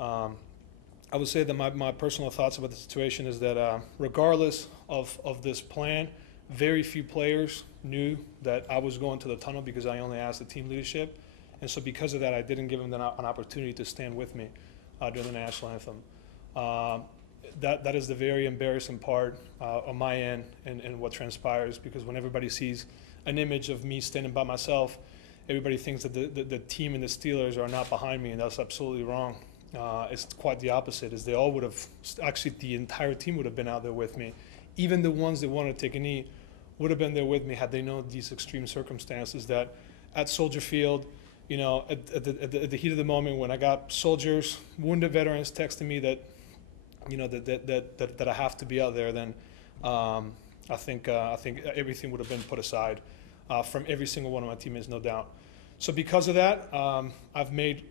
I would say that my personal thoughts about the situation is that regardless of this plan, very few players knew that I was going to the tunnel because I only asked the team leadership. And so because of that, I didn't give them an opportunity to stand with me during the national anthem. That is the very embarrassing part on my end and what transpires, because when everybody sees an image of me standing by myself, everybody thinks that the team and the Steelers are not behind me, and that's absolutely wrong. It's quite the opposite. Is they all would have, actually the entire team would have been out there with me. Even the ones that wanted to take a knee would have been there with me had they known these extreme circumstances that at Soldier Field, you know, at the heat of the moment when I got soldiers, wounded veterans texting me that, you know, that I have to be out there, then I think everything would have been put aside from every single one of my teammates, no doubt. So because of that, I've made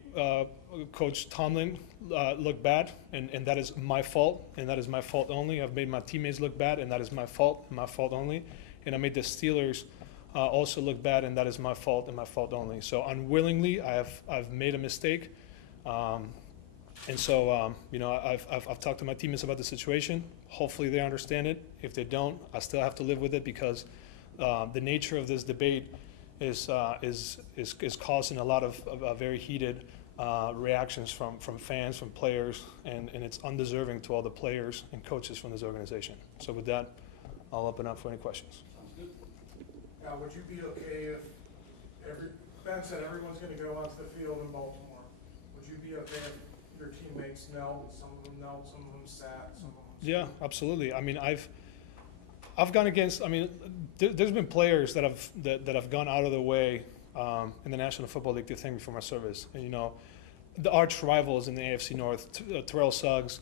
Coach Tomlin look bad, and that is my fault, and that is my fault only. I've made my teammates look bad, and that is my fault only. And I made the Steelers also look bad, and that is my fault and my fault only. So unwillingly, I've made a mistake, and so you know, I've talked to my teammates about the situation. Hopefully they understand it. If they don't, I still have to live with it, because the nature of this debate is causing a lot of very heated reactions from fans, from players, and it's undeserving to all the players and coaches from this organization. So with that, I'll open up for any questions. Sounds good. Now, would you be okay if Ben said everyone's going to go onto the field in Baltimore? Would you be okay if your teammates knelt, some of them knelt, some of them sat, some of them? Yeah, absolutely. I mean, I've gone against. I mean, there's been players that have gone out of their way in the National Football League to thank me for my service. And you know, the arch rivals in the AFC North, Terrell Suggs,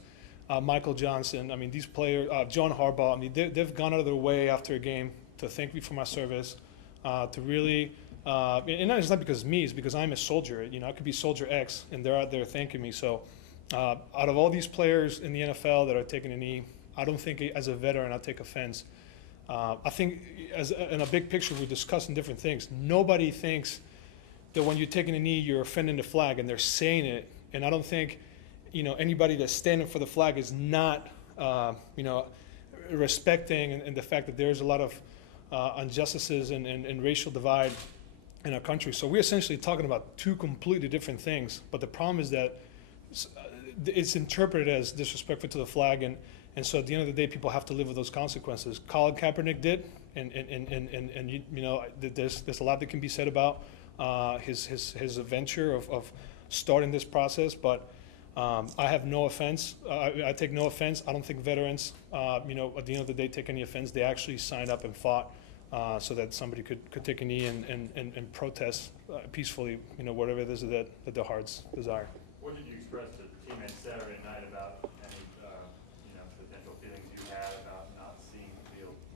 Michael Johnson. I mean, these players, John Harbaugh. I mean, they've gone out of their way after a game to thank me for my service, to really. And it's not because of me; it's because I'm a soldier. You know, I could be Soldier X, and they're out there thanking me. So, out of all these players in the NFL that are taking a knee, I don't think as a veteran I take offense. I think in a big picture, we're discussing different things. Nobody thinks that when you're taking a knee, you're offending the flag, and they're saying it. And I don't think, you know, anybody that's standing for the flag is not, you know, respecting and the fact that there's a lot of injustices and racial divide in our country. So we're essentially talking about two completely different things. But the problem is that it's interpreted as disrespectful to the flag, and so at the end of the day, people have to live with those consequences. Colin Kaepernick did, and you know, there's a lot that can be said about his venture of starting this process. But I have no offense. I take no offense. I don't think veterans, you know, at the end of the day, take any offense. They actually signed up and fought so that somebody could take a knee and protest peacefully, you know, whatever it is that their hearts desire. What did you express to teammates Saturday night about any, you know, potential feelings you had